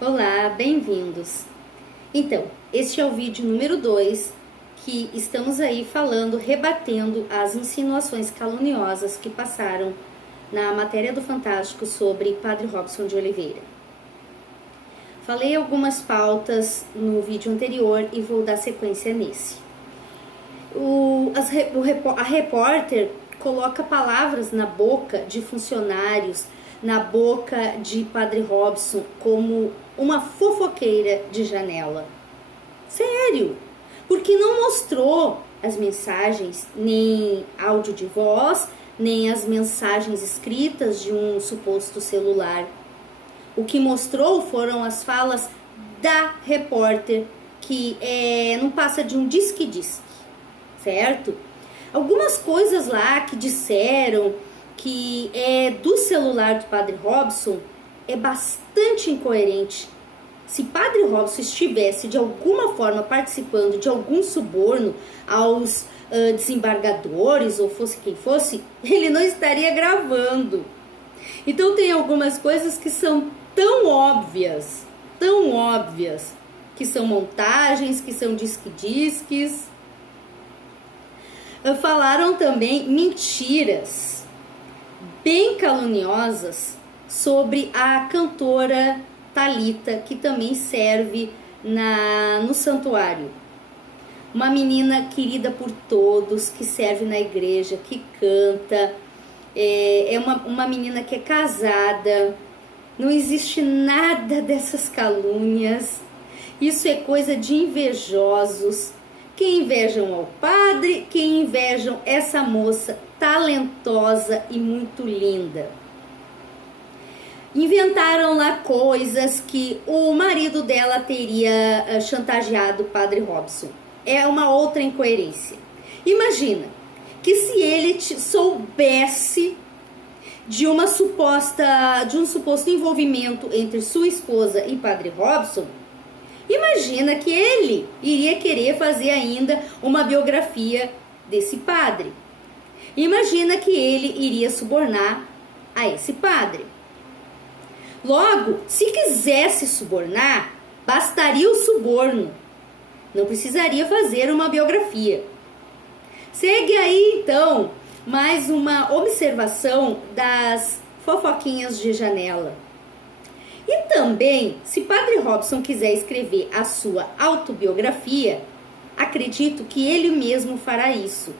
Olá, bem-vindos! Então, este é o vídeo número 2 que estamos aí falando, rebatendo as insinuações caluniosas que passaram na matéria do Fantástico sobre Padre Robson de Oliveira. Falei algumas pautas no vídeo anterior e vou dar sequência nesse. A repórter coloca palavras na boca de funcionários, na boca de Padre Robson, como uma fofoqueira de janela. Sério, porque não mostrou as mensagens, nem áudio de voz, nem as mensagens escritas de um suposto celular. O que mostrou foram as falas da repórter, que não passa de um disque-disque, certo? Algumas coisas lá que disseram que é do celular do Padre Robson é bastante incoerente. Se Padre Robson estivesse de alguma forma participando de algum suborno aos desembargadores, ou fosse quem fosse, ele não estaria gravando. Então tem algumas coisas que são tão óbvias, que são montagens, que são disque-disques. Falaram também mentiras bem caluniosas sobre a cantora Thalita, que também serve no santuário. Uma menina querida por todos, que serve na igreja, que canta, é uma menina que é casada. Não existe nada dessas calúnias. Isso é coisa de invejosos, que invejam ao padre, que invejam essa moça talentosa e muito linda. Inventaram lá coisas que o marido dela teria chantageado o Padre Robson. É uma outra incoerência. Imagina que se ele soubesse de um suposto envolvimento entre sua esposa e Padre Robson, imagina que ele iria querer fazer ainda uma biografia desse padre. Imagina que ele iria subornar a esse padre. Logo, se quisesse subornar, bastaria o suborno. Não precisaria fazer uma biografia. Segue aí, então, mais uma observação das fofoquinhas de janela. E também, se Padre Robson quiser escrever a sua autobiografia, acredito que ele mesmo fará isso,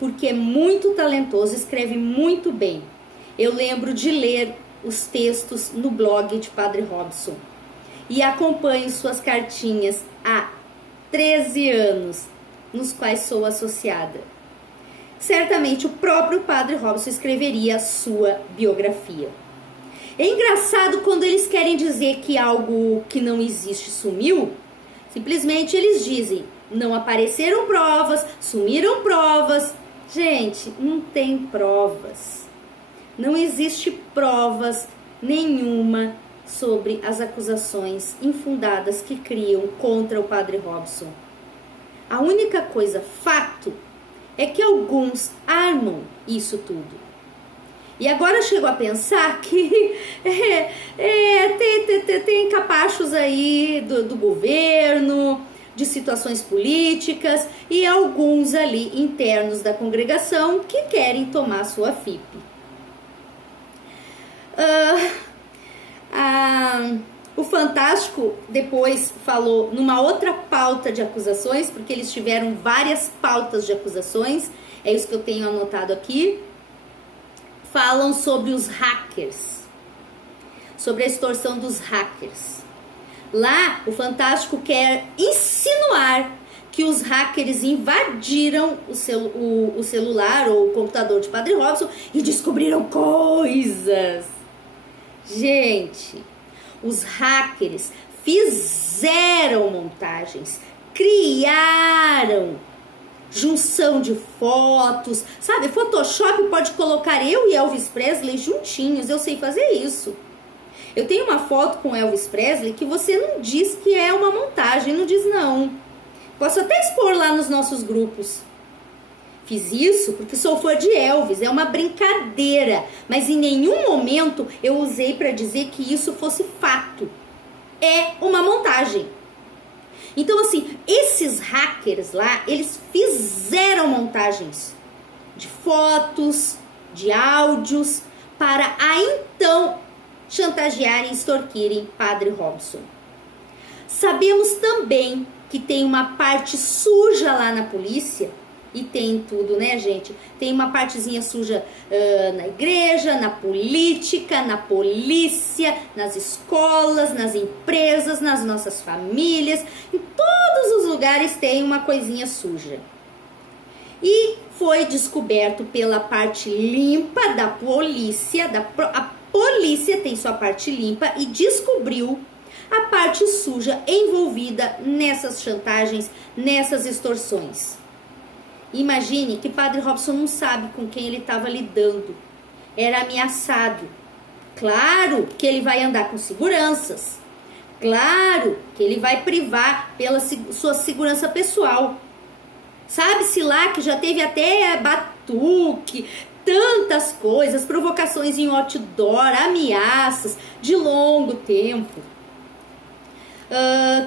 porque é muito talentoso, escreve muito bem. Eu lembro de ler os textos no blog de Padre Robson e acompanho suas cartinhas há 13 anos, nos quais sou associada. Certamente o próprio Padre Robson escreveria a sua biografia. É engraçado quando eles querem dizer que algo que não existe sumiu, simplesmente eles dizem, não apareceram provas, sumiram provas. Gente, não tem provas. Não existe provas nenhuma sobre as acusações infundadas que criam contra o Padre Robson. A única coisa, fato, é que alguns armam isso tudo. E agora eu chego a pensar que tem capachos aí do governo, de situações políticas e alguns ali internos da congregação que querem tomar sua FIP. O Fantástico depois falou numa outra pauta de acusações, porque eles tiveram várias pautas de acusações, é isso que eu tenho anotado aqui. Falam sobre os hackers, sobre a extorsão dos hackers. Lá, o Fantástico quer insinuar que os hackers invadiram o celular ou o computador de Padre Robson e descobriram coisas. Gente, os hackers fizeram montagens, criaram junção de fotos, sabe? Photoshop pode colocar eu e Elvis Presley juntinhos, eu sei fazer isso. Eu tenho uma foto com Elvis Presley que você não diz que é uma montagem, não diz não. Posso até expor lá nos nossos grupos. Fiz isso porque sou fã de Elvis, é uma brincadeira, mas em nenhum momento eu usei para dizer que isso fosse fato. é uma montagem. Então, assim, esses hackers lá, eles fizeram montagens de fotos, de áudios, para então chantagearem e extorquirem Padre Robson. Sabemos também que tem uma parte suja lá na polícia, e tem tudo, né, gente? Tem uma partezinha suja na igreja, na política, na polícia, nas escolas, nas empresas, nas nossas famílias. Em todos os lugares tem uma coisinha suja. E foi descoberto pela parte limpa da polícia, a polícia tem sua parte limpa e descobriu a parte suja envolvida nessas chantagens, nessas extorsões. Imagine que Padre Robson não sabe com quem ele estava lidando. Era ameaçado. Claro que ele vai andar com seguranças. Claro que ele vai privar pela sua segurança pessoal. Sabe-se lá que já teve até batuque, tantas coisas, provocações em outdoor, ameaças de longo tempo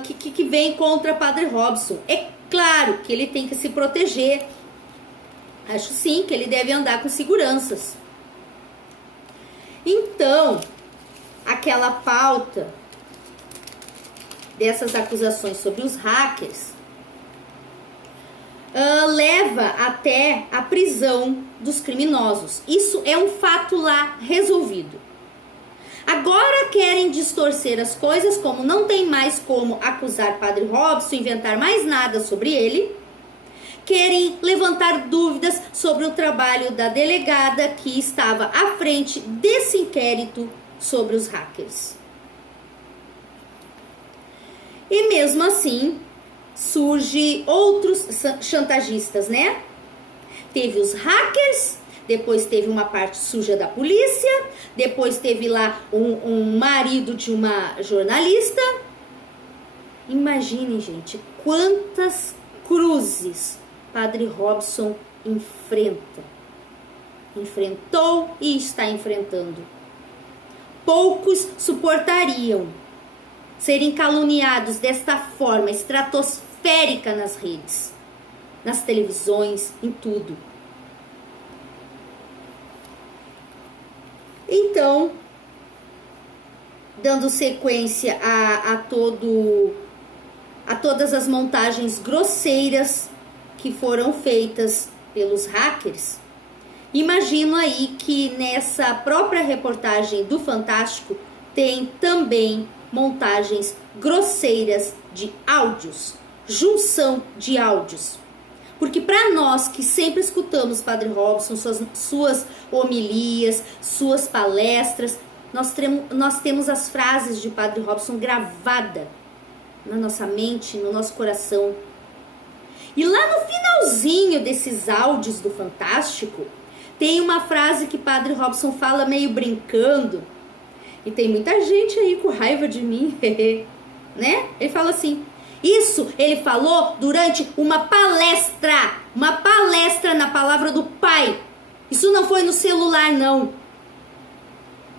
que vem contra Padre Robson. É claro que ele tem que se proteger. Acho sim que ele deve andar com seguranças. Então, aquela pauta dessas acusações sobre os hackers leva até a prisão dos criminosos. Isso é um fato lá resolvido. Agora querem distorcer as coisas, como não tem mais como acusar Padre Robson, inventar mais nada sobre ele. Querem levantar dúvidas sobre o trabalho da delegada que estava à frente desse inquérito sobre os hackers. E mesmo assim, surge outros chantagistas, né? Teve os hackers, depois teve uma parte suja da polícia, depois teve lá um marido de uma jornalista. Imaginem, gente, quantas cruzes Padre Robson enfrentou e está enfrentando. Poucos suportariam serem caluniados desta forma estratosférica nas redes, nas televisões, em tudo. Então, dando sequência a todas as montagens grosseiras que foram feitas pelos hackers, imagino aí que nessa própria reportagem do Fantástico tem também montagens grosseiras de áudios, junção de áudios. Porque para nós que sempre escutamos Padre Robson, suas homilias, suas palestras, nós temos as frases de Padre Robson gravada na nossa mente, no nosso coração. E lá no finalzinho desses áudios do Fantástico, tem uma frase que Padre Robson fala meio brincando, e tem muita gente aí com raiva de mim, né? Ele fala assim, isso ele falou durante uma palestra na palavra do Pai. Isso não foi no celular, não.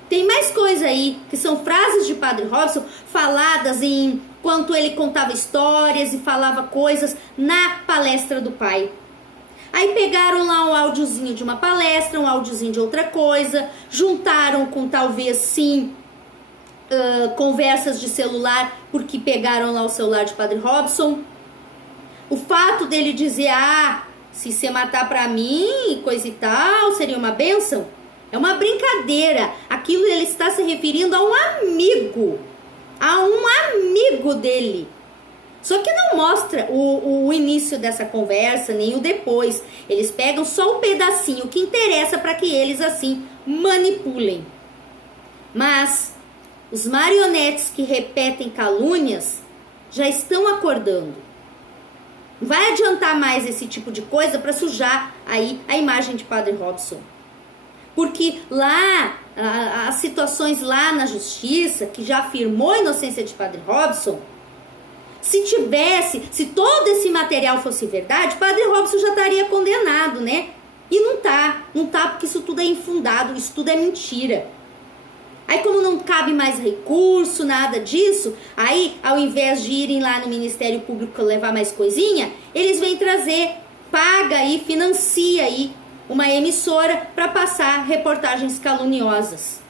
Tem mais coisa aí, que são frases de Padre Robson faladas enquanto ele contava histórias e falava coisas na palestra do Pai. Aí pegaram lá um áudiozinho de uma palestra, um áudiozinho de outra coisa, juntaram com talvez sim conversas de celular, porque pegaram lá o celular de Padre Robson. O fato dele dizer, se você matar pra mim, coisa e tal, seria uma bênção, é uma brincadeira. Aquilo ele está se referindo a um amigo dele. Só que não mostra o início dessa conversa, nem o depois. Eles pegam só um pedacinho que interessa para que eles assim manipulem. Mas os marionetes que repetem calúnias já estão acordando. Não vai adiantar mais esse tipo de coisa para sujar aí a imagem de Padre Robson. Porque lá, as situações lá na justiça, que já afirmou a inocência de Padre Robson, se todo esse material fosse verdade, Padre Robson já estaria condenado, né? E não tá porque isso tudo é infundado, isso tudo é mentira. Aí como não cabe mais recurso, nada disso, aí ao invés de irem lá no Ministério Público levar mais coisinha, eles vêm trazer, paga aí, financia aí uma emissora para passar reportagens caluniosas.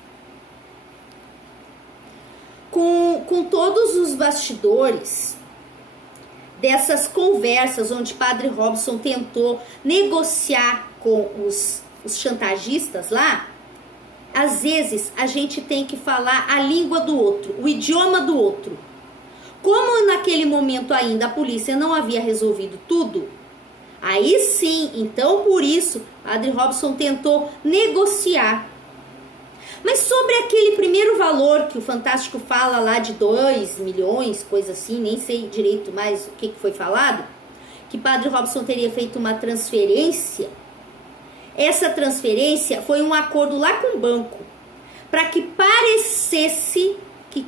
Com todos os bastidores dessas conversas onde Padre Robson tentou negociar com os chantagistas lá, às vezes a gente tem que falar a língua do outro, o idioma do outro. Como naquele momento ainda a polícia não havia resolvido tudo, aí sim, então por isso, Padre Robson tentou negociar. Mas sobre aquele primeiro valor que o Fantástico fala lá de 2 milhões, coisa assim, nem sei direito mais o que foi falado, que Padre Robson teria feito uma transferência. Essa transferência foi um acordo lá com o banco, para que parecesse que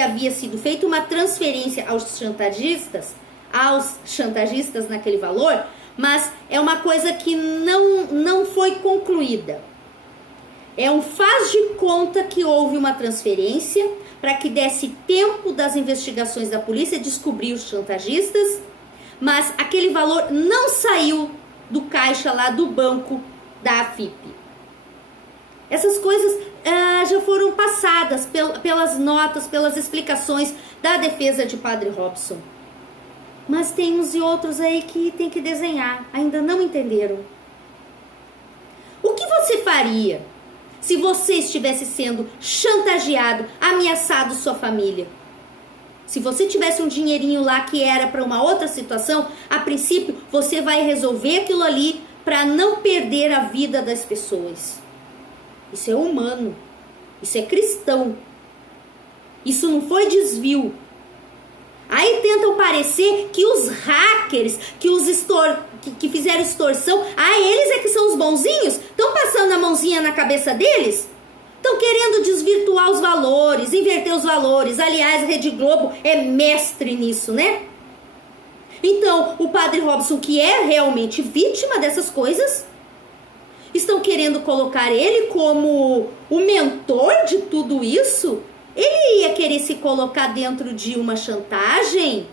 havia sido feita uma transferência aos chantagistas naquele valor, mas é uma coisa que não foi concluída. É um faz de conta que houve uma transferência para que desse tempo das investigações da polícia descobrir os chantagistas, mas aquele valor não saiu do caixa lá do banco da AFIP. Essas coisas já foram passadas pelas notas, pelas explicações da defesa de Padre Robson. Mas tem uns e outros aí que tem que desenhar, ainda não entenderam. O que você faria se você estivesse sendo chantageado, ameaçado sua família? Se você tivesse um dinheirinho lá que era para uma outra situação, a princípio você vai resolver aquilo ali para não perder a vida das pessoas. Isso é humano, isso é cristão, isso não foi desvio. Aí tentam parecer que os hackers, que fizeram extorsão, eles é que são os bonzinhos? Estão passando a mãozinha na cabeça deles? Estão querendo desvirtuar os valores, inverter os valores. Aliás, a Rede Globo é mestre nisso, né? Então, o Padre Robson, que é realmente vítima dessas coisas, estão querendo colocar ele como o mentor de tudo isso? Ele ia querer se colocar dentro de uma chantagem?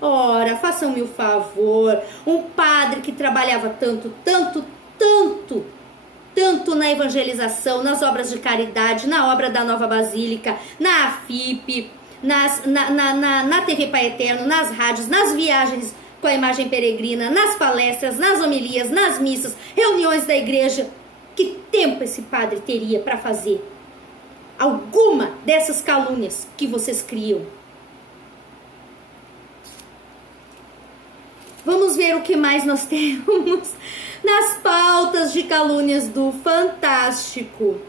Ora, façam-me o favor, um padre que trabalhava tanto na evangelização, nas obras de caridade, na obra da Nova Basílica, na AFIP, na TV Pai Eterno, nas rádios, nas viagens com a imagem peregrina, nas palestras, nas homilias, nas missas, reuniões da igreja. Que tempo esse padre teria para fazer alguma dessas calúnias que vocês criam? Vamos ver o que mais nós temos nas pautas de calúnias do Fantástico.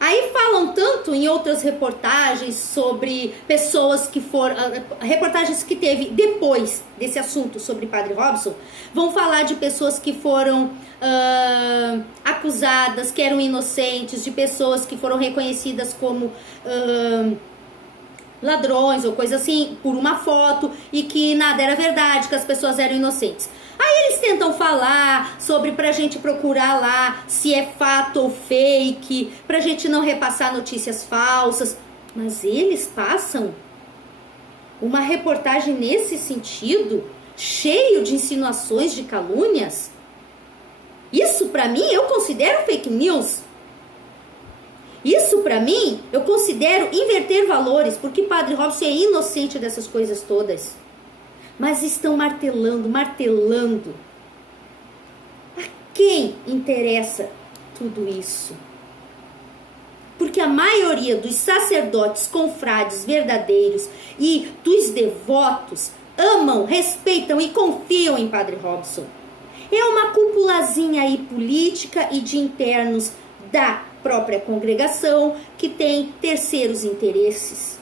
Aí falam tanto em outras reportagens sobre pessoas que foram... reportagens que teve depois desse assunto sobre Padre Robson, vão falar de pessoas que foram acusadas, que eram inocentes, de pessoas que foram reconhecidas como... ladrões ou coisa assim, por uma foto, e que nada era verdade, que as pessoas eram inocentes. Aí eles tentam falar sobre, pra gente procurar lá se é fato ou fake, pra gente não repassar notícias falsas, mas eles passam uma reportagem nesse sentido, cheio de insinuações, de calúnias. Isso pra mim eu considero fake news. Isso pra mim, eu considero inverter valores, porque Padre Robson é inocente dessas coisas todas. Mas estão martelando. A quem interessa tudo isso? Porque a maioria dos sacerdotes, confrades verdadeiros e dos devotos amam, respeitam e confiam em Padre Robson. É uma cúpulazinha aí política e de internos da própria congregação que tem terceiros interesses.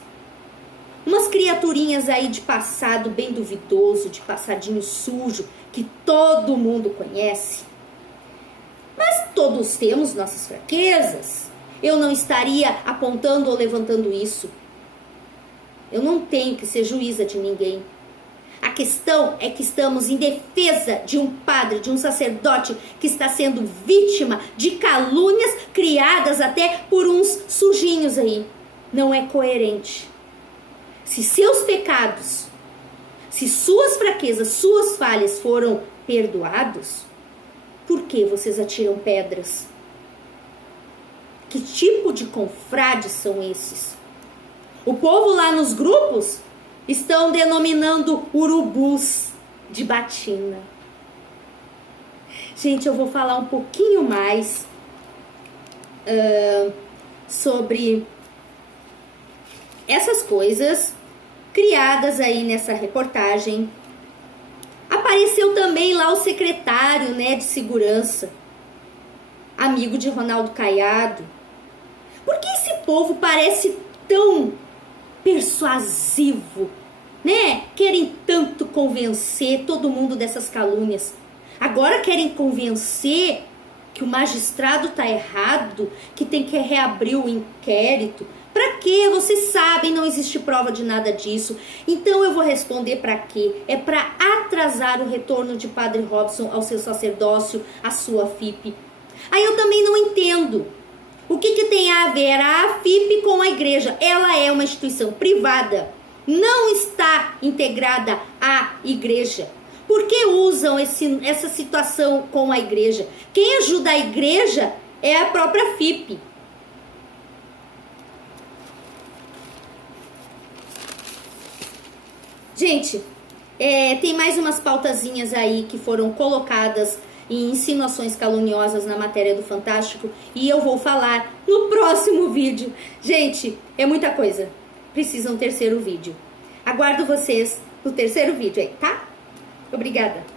Umas criaturinhas aí de passado bem duvidoso, de passadinho sujo, que todo mundo conhece. Mas todos temos nossas fraquezas. Eu não estaria apontando ou levantando isso. Eu não tenho que ser juíza de ninguém. A questão é que estamos em defesa de um padre, de um sacerdote que está sendo vítima de calúnias criadas até por uns sujinhos aí. Não é coerente. Se seus pecados, se suas fraquezas, suas falhas foram perdoados, por que vocês atiram pedras? Que tipo de confrades são esses? O povo lá nos grupos estão denominando urubus de batina. Gente, eu vou falar um pouquinho mais sobre essas coisas criadas aí nessa reportagem. Apareceu também lá o secretário, né, de segurança, amigo de Ronaldo Caiado. Por que esse povo parece tão persuasivo, né? Querem tanto convencer todo mundo dessas calúnias. Agora querem convencer que o magistrado tá errado, que tem que reabrir o inquérito. Pra quê? Vocês sabem, não existe prova de nada disso. Então eu vou responder pra quê? É pra atrasar o retorno de Padre Robson ao seu sacerdócio, à sua FIP. Aí eu também não entendo. O que tem a ver a FIP com a igreja? Ela é uma instituição privada, não está integrada à igreja. Por que usam essa situação com a igreja? Quem ajuda a igreja é a própria FIP. Gente, tem mais umas pautazinhas aí que foram colocadas em insinuações caluniosas na matéria do Fantástico e eu vou falar no próximo vídeo. Gente, é muita coisa. Precisa um terceiro vídeo. Aguardo vocês no terceiro vídeo aí, tá? Obrigada.